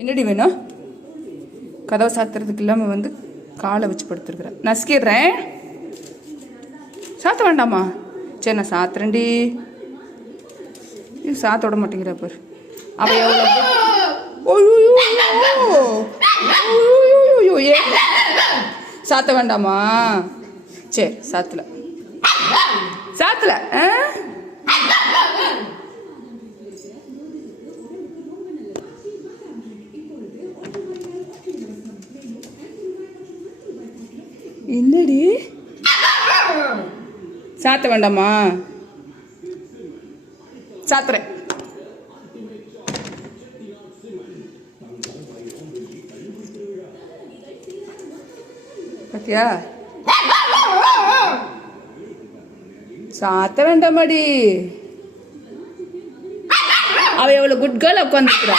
என்னடி வேணும்? கதவை சாத்துறதுக்கு இல்லாமல் வந்து காலை வச்சு படுத்துருக்குறேன். நசுக்கிடுறேன். சாத்த வேண்டாமா? சரி நான் சாத்துறேன்டி. இது சாத்த விட மாட்டேங்கிற பாரு. அவள் எவ்வளோ ஏ சாத்த வேண்டாமா? சரி சாத்தல சாத்தல. என்னடி சாத்த வேண்டாமா? சாத்துறேன். பாத்தியா? சாத்த வேண்டாமாடி. அவ எவ்வளவு குட் கேர்ள் உட்காந்துக்கிறா.